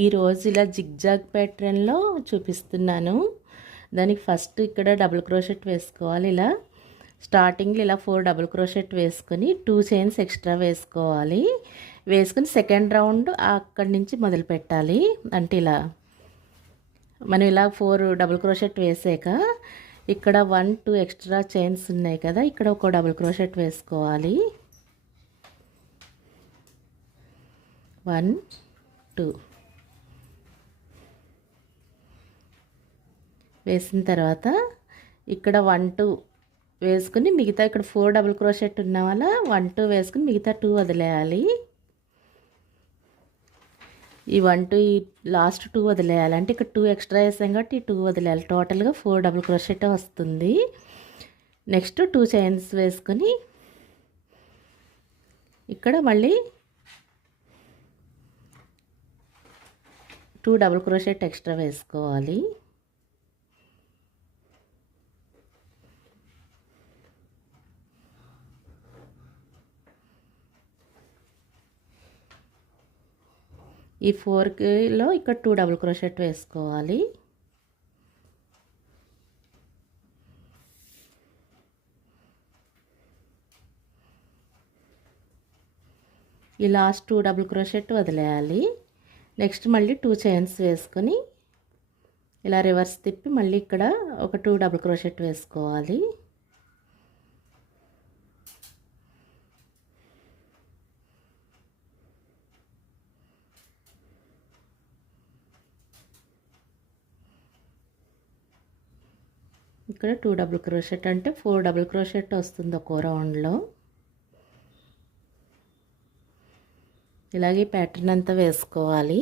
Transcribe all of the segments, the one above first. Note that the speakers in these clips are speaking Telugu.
ఈరోజు ఇలా జిగ్జాగ్ ప్యాటర్న్లో చూపిస్తున్నాను. దానికి ఫస్ట్ ఇక్కడ డబుల్ క్రోషెట్ వేసుకోవాలి. ఇలా స్టార్టింగ్లో ఇలా 4 డబుల్ క్రోషెట్ వేసుకొని 2 చైన్స్ ఎక్స్ట్రా వేసుకోవాలి. వేసుకొని సెకండ్ రౌండ్ అక్కడి నుంచి మొదలు పెట్టాలి. అంటే ఇలా మనం ఇలా 4 డబుల్ క్రోషెట్ వేసాక ఇక్కడ 1 2 ఎక్స్ట్రా చైన్స్ ఉన్నాయి కదా, ఇక్కడ ఒక డబుల్ క్రోషెట్ వేసుకోవాలి. 1 2 వేసిన తర్వాత ఇక్కడ 1 2 వేసుకుని మిగతా ఇక్కడ 4 డబుల్ క్రోషెట్ ఉన్న వల్ల 1 2 వేసుకుని మిగతా 2 వదిలేయాలి. ఈ 1 2 ఈ లాస్ట్ 2 వదిలేయాలి. అంటే ఇక్కడ 2 ఎక్స్ట్రా వేసాం కాబట్టి ఈ 2 వదిలేయాలి. టోటల్గా 4 డబుల్ క్రోషెట్ వస్తుంది. నెక్స్ట్ 2 చైన్స్ వేసుకొని ఇక్కడ మళ్ళీ 2 డబుల్ క్రోషెట్ ఎక్స్ట్రా వేసుకోవాలి. ఈ 4లో ఇక్కడ 2 డబుల్ క్రోషెట్ వేసుకోవాలి. ఈ లాస్ట్ 2 డబుల్ క్రోషెట్ వదిలేయాలి. నెక్స్ట్ మళ్ళీ 2 చైన్స్ వేసుకొని ఇలా రివర్స్ తిప్పి మళ్ళీ ఇక్కడ ఒక 2 డబుల్ క్రోషెట్ వేసుకోవాలి. ఇక్కడ 2 డబుల్ క్రోషెట్ అంటే 4 డబుల్ క్రోషెట్ వస్తుంది ఒక్కో రౌండ్లో. ఇలాగే ప్యాటర్న్ అంతా వేసుకోవాలి.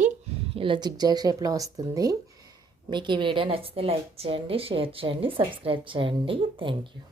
ఇలా జిగ్జాగ్ షేప్లో వస్తుంది. మీకు ఈ వీడియో నచ్చితే లైక్ చేయండి, షేర్ చేయండి, సబ్స్క్రైబ్ చేయండి. Thank you.